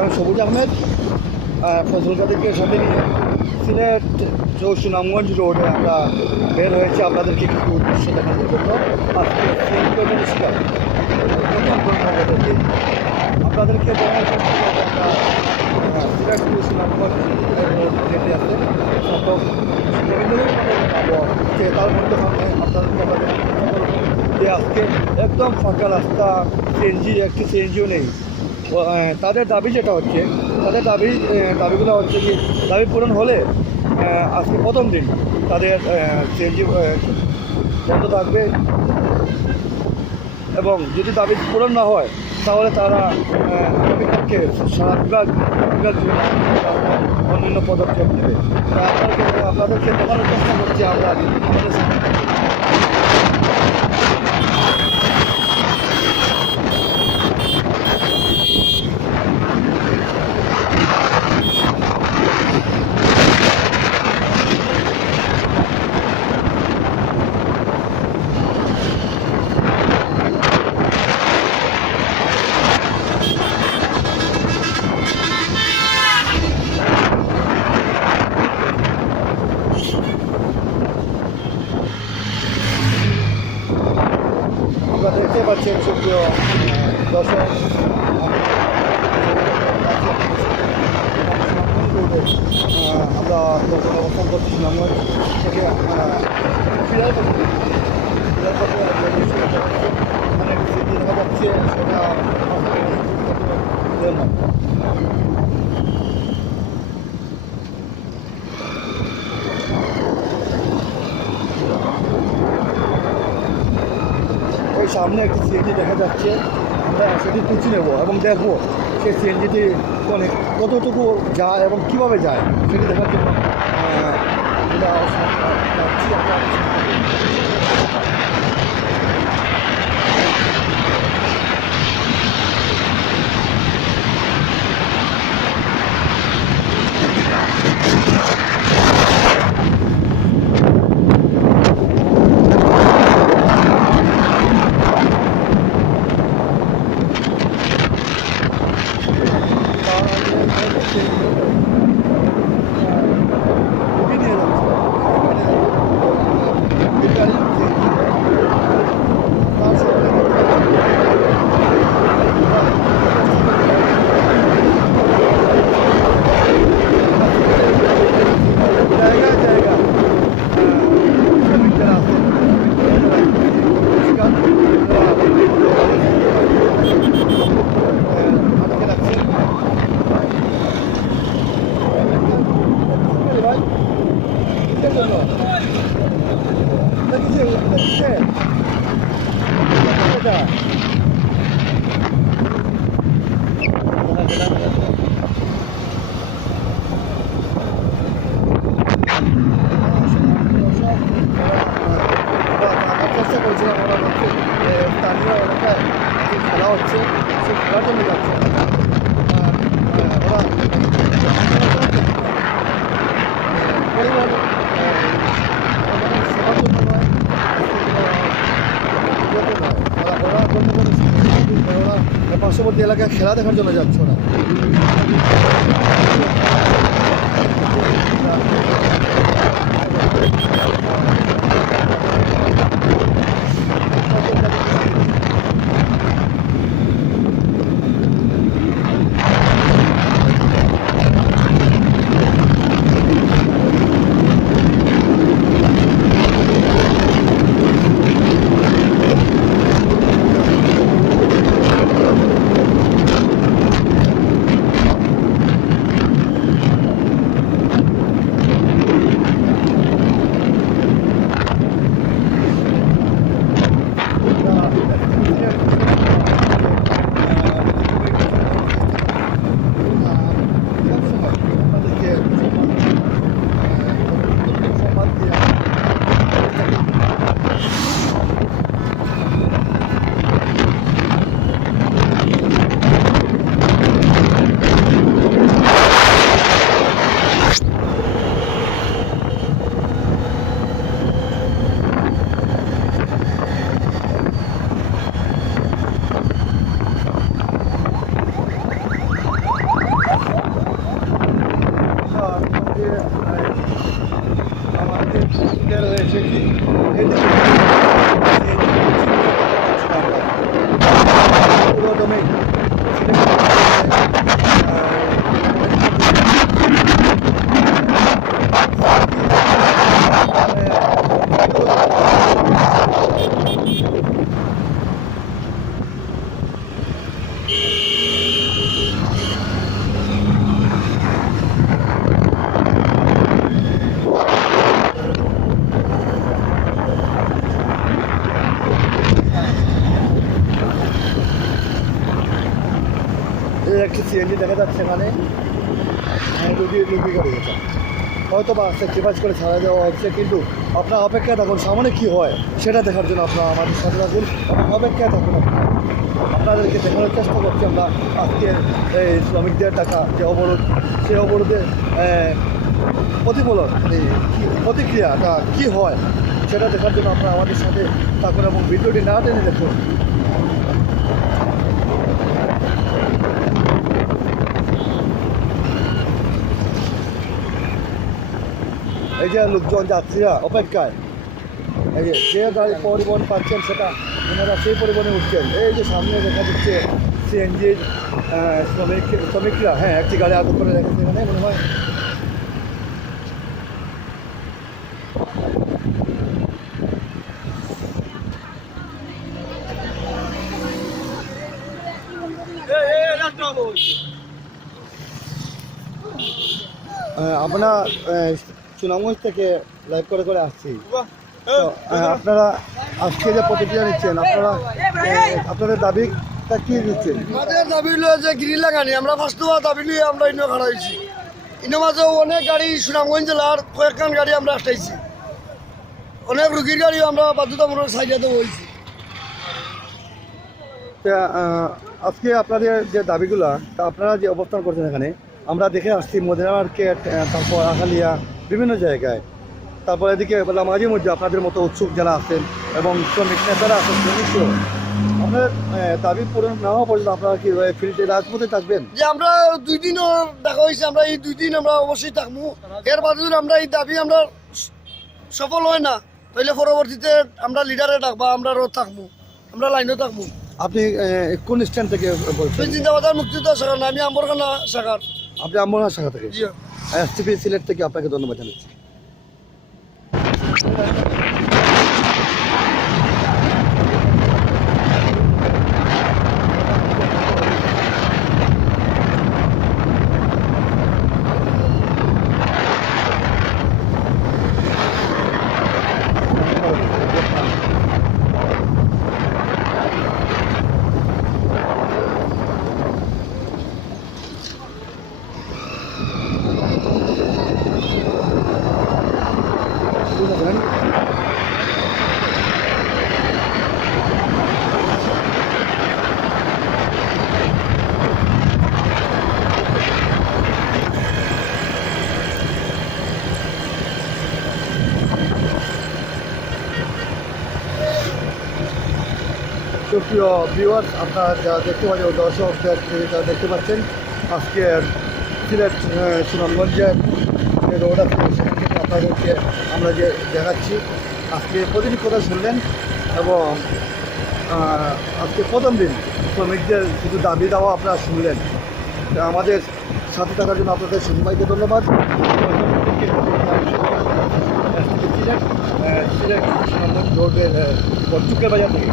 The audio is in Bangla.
আমি সবুজ আহমেদ আহ, ফজল কাদেরকে সাথে নিয়ে সিলেট চৌ সুনামগঞ্জ রোডে আমরা বের হয়েছি। আপনাদেরকে একটু দৃশ্য দেখানোর জন্য। আজকে পরিষ্কার আপনাদেরকে সিলেট টু সুনামগঞ্জ রোড যেতে আছে। তার মধ্যে আপনাদেরকে করব যে আজকে একদম ফাঁকা রাস্তা সিএনজি একটি সিএনজিও নেই। তাদের দাবি যেটা হচ্ছে, তাদের দাবি দাবিগুলো হচ্ছে কি, দাবি পূরণ হলে আজকে প্রথম দিন তাদের সিএনজি বন্ধ থাকবে। এবং যদি দাবি পূরণ না হয়, তাহলে তারা আগামীকালকে সারা বিভাগ বিভাগ অন্যান্য পদক্ষেপ নেবে। আপনাদেরকে আপনাদেরকে দেখানোর চেষ্টা করছি আমরা, আমাদের সামনে আমরা দেখতে আহ, দর্শক আমরা যখন অবস্থান করছি সুনামগঞ্জ থেকে ফিরার পথে এখানে একটি স্মৃতি দেখা যাচ্ছে সেটা সামনে একটি সিএনজি দেখা যাচ্ছে। আমরা সেটি তুলছি নেব এবং দেখব সেই সিএনজিটি মানে কতটুকু যায় এবং কীভাবে যায়, সেটি দেখার জন্য আমরা যাচ্ছি আমরা জায়গা জায়গা শ্রমিকরা আছে আটকে রাখছে ভাই কিসের জন্য কিসে কিসে এটা আমরা চেষ্টা করছিলাম ওরা হচ্ছে এ, স্থানীয় এলাকায় যে খেলা হচ্ছে সেই খেলার জন্য যাচ্ছে আর, আহ, ওরা পরিবার সেবার জন্য নয় ইয়েতে নয়। ওরা ওরা কোনো কোনো ওরা পার্শ্ববর্তী এলাকায় খেলা দেখার জন্য যাচ্ছে ওরা। Nerede çekeyim? একটি সিএনজি দেখা যাচ্ছে এখানে। রুগী রুগী গাড়ি এটা হয়তো বা স্যাক্রিফাইস করে ছাড়া দেওয়া হচ্ছে, কিন্তু আপনার অপেক্ষা থাকুন, সামনে কি হয় সেটা দেখার জন্য আপনার আমাদের সাথে থাকুন। অপেক্ষা থাকুন আপনাদেরকে দেখানোর চেষ্টা করছি আমরা আজকে এই শ্রমিকদের টাকা, যে অবরোধ, সেই অবরোধের প্রতিফলন মানে প্রতিক্রিয়াটা কী হয় সেটা দেখার জন্য আপনারা আমাদের সাথে থাকুন এবং ভিডিওটি না টেনে দেখুন। এই যে লোকজন যাত্রীরা অপেক্ষায়। এই যে যে গাড়ি পরিবহন পাচ্ছেন সেটা ওনারা সেই পরিবহনে উঠছেন। এই যে সামনে দেখা যাচ্ছে সিএনজির শ্রমিক শ্রমিকরা হ্যাঁ একটি গাড়ি আটক করে রেখেছে এখানে মনে হয়। আহ, সুনামগঞ্জ থেকে লাইভ করে করে আসছি। আপনারা আজকে যে প্রতিক্রিয়া নিচ্ছেন আপনারা আপনাদের দাবিটা কি দিচ্ছেন? আমাদের দাবি হলো যে গ্রিল লাগানি আমরা ফার্স্ট দাবি নিয়ে আমরা ইনো খাড়া হয়েছি। ইনো মাঝে অনেক গাড়ি সুনামগঞ্জ জেলার কয়েকখান গাড়ি আমরা আসতেছি। অনেক রুগীর গাড়ি আমরা বাধ্যতামূলক সাইডে হয়েছি আজকে আপনাদের যে দাবিগুলা তা আপনারা যে অবস্থান করছেন এখানে আমরা দেখে আসছি মদিনা মার্কেট তারপর আখালিয়া বিভিন্ন জায়গায়। তারপর এদিকে মাঝে মধ্যে আপনাদের মতো উৎসুক যারা আছেন এবং শ্রমিক নেতারা আছেন শ্রমিকও। আপনার দাবি পূরণ না হওয়া পর্যন্ত আপনারা কি ফিল্ডে রাজপথে থাকবেন? যে আমরা দুই দিন দেখা হয়েছে আমরা এই দুই দিন আমরা অবশ্যই থাকব। এর বাদে যদি আমরা এই দাবি আমরা সফল হয় না তাহলে পরবর্তীতে আমরা লিডারে ডাকবা আমরা রোড থাকব আমরা লাইনও থাকব। আপনি কোন স্ট্যান্ড থেকে বলছেন? সেই চিন্তাবাজার মুক্তিযোদ্ধা শাখা না আমি আম্বরখানা শাখার। আপনি আমার শাখা থেকে সিলেট থেকে আপনাকে ধন্যবাদ জানাচ্ছি। বুঝলেন সুপ্রিয় ভিউয়ার্স আপনারা যারা দেখতে পাচ্ছেন দর্শক যারা দেখতে পাচ্ছেন আজকে সিলেট আহ, সুনামগঞ্জের যে রোড আছে আপনাদেরকে আমরা যে দেখাচ্ছি আজকে প্রতিটি কথা শুনলেন এবং আজকে প্রথম দিন শ্রমিকদের কিছু দাবি দেওয়া আপনারা শুনলেন আমাদের সাথে থাকার জন্য আপনাদের সবাইকে ধন্যবাদ সিলেট সিলেট বাজার থেকে